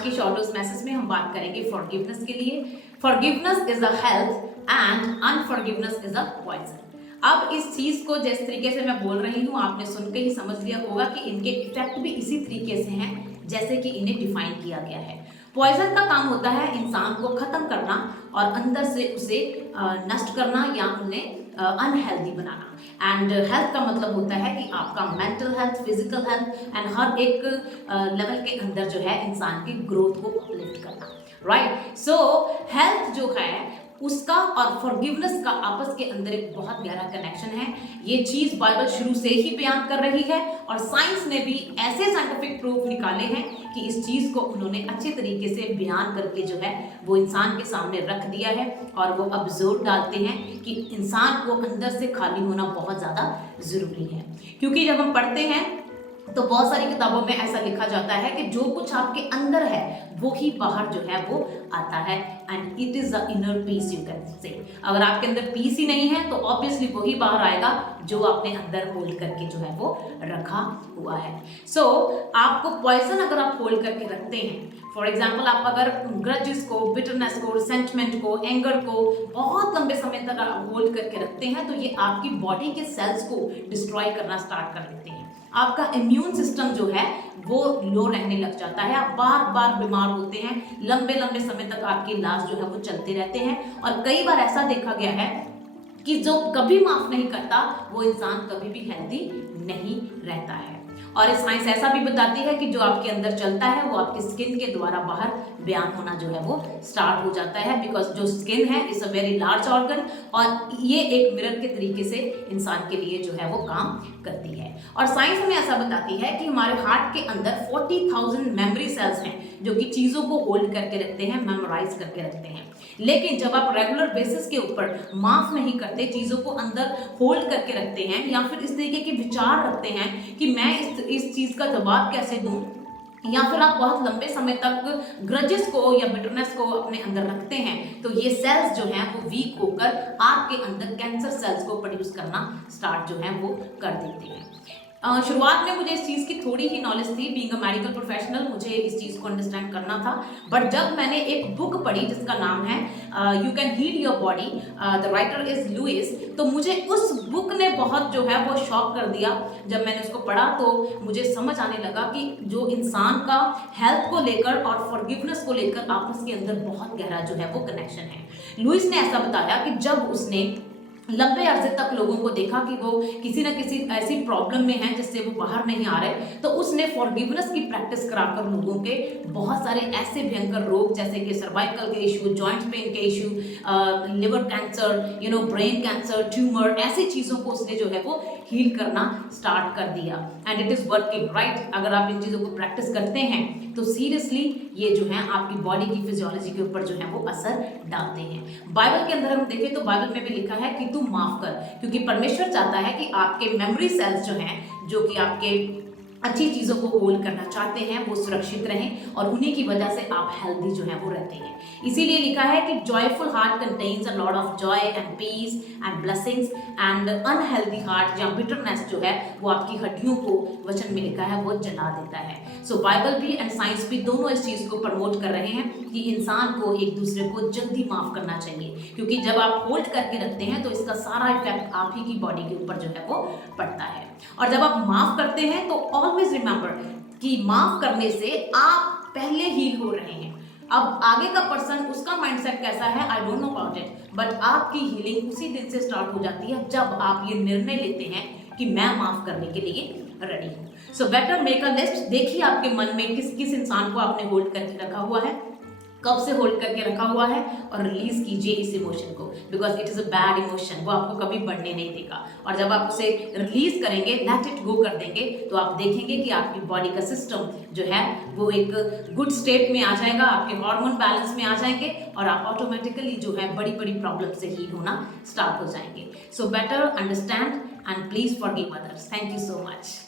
आज के short message में हम बात करेंगे फॉरगिवनेस के लिए। Forgiveness is a health and unforgiveness is a poison. अब इस चीज को जिस तरीके से मैं बोल रही हूँ आपने सुन के ही समझ लिया होगा कि इनके इफेक्ट भी इसी तरीके से हैं जैसे कि इन्हें डिफाइन किया गया है। पॉइजन का काम होता है इंसान को खत्म करना और अंदर से उसे नष्ट करना या उन्हें अनहेल्दी बनाना। एंड हेल्थ का मतलब होता है कि आपका mental health, physical health and हर एक लेवल के अंदर जो है इंसान की ग्रोथ को अपलिफ्ट करना। राइट, सो हेल्थ जो है उसका और फॉरगिवनेस का आपस के अंदर एक बहुत गहरा कनेक्शन है। ये चीज बाइबल शुरू से ही बयान कर रही है और साइंस ने भी ऐसे साइंटिफिक प्रूफ निकाले हैं कि इस चीज को उन्होंने अच्छे तरीके से बयान करके जो है वो इंसान के सामने रख दिया है और वो अब जोर डालते हैं कि इंसान को अंदर से खाली होना बहुत ज्यादा जरूरी है। क्योंकि जब हम पढ़ते हैं तो बहुत सारी किताबों में ऐसा लिखा जाता है कि जो कुछ आपके अंदर है वो ही बाहर जो है वो आता है and it is the inner peace, you can say. अगर आपके अंदर पीस ही नहीं है तो ऑब्वियसली वही बाहर आएगा जो आपने अंदर होल्ड करके जो है वो रखा हुआ है। सो आपको पॉइजन अगर आप होल्ड करके रखते हैं, फॉर एग्जाम्पल आप अगर ग्रजेस को, बिटरनेस को, रिसेंटमेंट को, एंगर को बहुत लंबे समय तक आप होल्ड करके रखते हैं तो ये आपकी बॉडी के सेल्स को डिस्ट्रॉय करना स्टार्ट कर देते हैं। आपका इम्यून सिस्टम जो है वो लो रहने लग जाता है, आप बार बार बीमार होते हैं, लंबे लंबे समय तक आपके इलाज जो है वो चलते रहते हैं। और कई बार ऐसा देखा गया है कि जो कभी माफ नहीं करता वो इंसान कभी भी हेल्दी नहीं रहता है। और साइंस ऐसा भी बताती है कि जो आपके अंदर चलता है वो आपकी स्किन के द्वारा बाहर बयान होना जो है वो स्टार्ट हो जाता है, बिकॉज जो स्किन है is a very large organ और ये एक मिरर के तरीके से इंसान के लिए जो है वो काम करती है। और साइंस हमें ऐसा बताती है कि हमारे हार्ट के अंदर 40,000 मेमोरी सेल्स हैं जो कि चीजों को होल्ड करके रखते हैं, मेमोराइज करके रखते हैं। लेकिन जब आप रेगुलर बेसिस के ऊपर माफ नहीं करते, चीजों को अंदर होल्ड करके रखते हैं या फिर इस तरीके के विचार रखते हैं कि मैं इस चीज का जवाब कैसे दूं, या फिर आप बहुत लंबे समय तक ग्रजेस को या बिटरनेस को अपने अंदर रखते हैं तो ये सेल्स जो हैं वो वीक होकर आपके अंदर कैंसर सेल्स को प्रोड्यूस करना स्टार्ट जो है वो कर देते हैं। शुरुआत में मुझे इस चीज़ की थोड़ी ही नॉलेज थी, बीइंग अ मेडिकल प्रोफेशनल मुझे इस चीज़ को अंडरस्टैंड करना था। बट जब मैंने एक बुक पढ़ी जिसका नाम है you can heal your body, the writer is Louise, तो मुझे उस बुक ने बहुत जो है वो शॉक कर दिया। जब मैंने उसको पढ़ा तो मुझे समझ आने लगा कि जो इंसान का हेल्थ को लेकर और फॉरगिवनेस को लेकर आपस के अंदर बहुत गहरा जो है वो कनेक्शन है। लुइस ने ऐसा बताया कि जब उसने लंबे अरसे तक लोगों को देखा कि वो किसी न किसी ऐसी प्रॉब्लम में हैं जिससे वो बाहर नहीं आ रहे, तो उसने फॉरगिवनेस की प्रैक्टिस कराकर लोगों के बहुत सारे ऐसे भयंकर रोग जैसे कि सर्वाइकल के इशू, जॉइंट पेन के issue, liver cancer, brain cancer, tumour, ऐसी चीज़ों को उसने जो है वो हील करना स्टार्ट कर दिया and it is working. Right, अगर आप इन चीज़ों को प्रैक्टिस करते हैं तो सीरियसली ये जो है आपकी बॉडी की फिजियोलॉजी के ऊपर जो है वो असर डालते हैं। बाइबल के अंदर हम देखें तो बाइबल में भी लिखा है कि तू माफ कर, क्योंकि परमेश्वर चाहता है कि आपके मेमोरी सेल्स जो हैं जो कि आपके अच्छी चीज़ों को होल्ड करना चाहते हैं वो सुरक्षित रहें और उन्हीं की वजह से आप हेल्दी जो है वो रहते हैं। इसीलिए लिखा है कि joyful heart contains a lot of joy and peace and blessings and unhealthy heart या बिटरनेस जो है वो आपकी हड्डियों को, वचन में लिखा है, वो जला देता है। सो बाइबल भी एंड साइंस भी दोनों इस चीज़ को प्रमोट कर रहे हैं कि इंसान को एक दूसरे को जल्दी माफ करना चाहिए, क्योंकि जब आप होल्ड करके रखते हैं तो इसका सारा इफेक्ट आप ही की बॉडी के ऊपर जो है वो पड़ता है। और जब आप माफ करते हैं तो ऑलवेज रिमेंबर कि माफ करने से आप पहले हील हो रहे हैं। अब आगे का पर्सन, उसका माइंडसेट कैसा है I don't know about it, but आपकी हीलिंग उसी दिन से स्टार्ट हो जाती है जब आप ये निर्णय लेते हैं कि मैं माफ करने के लिए रेडी हूँ। So better make a list. देखिए आपके मन में किस किस इंसान को आपने होल्ड करके रखा हुआ है, कब से होल्ड करके रखा हुआ है, और रिलीज कीजिए इस इमोशन को, because it is a bad emotion, वो आपको कभी बढ़ने नहीं देगा। और जब आप उसे रिलीज करेंगे, लेट इट गो कर देंगे, तो आप देखेंगे कि आपकी बॉडी का सिस्टम जो है वो एक गुड स्टेट में आ जाएगा, आपके हार्मोन बैलेंस में आ जाएंगे और आप ऑटोमेटिकली जो है बड़ी बड़ी प्रॉब्लम से हील होना स्टार्ट हो जाएंगे। So better understand and please forgive others. Thank you so much.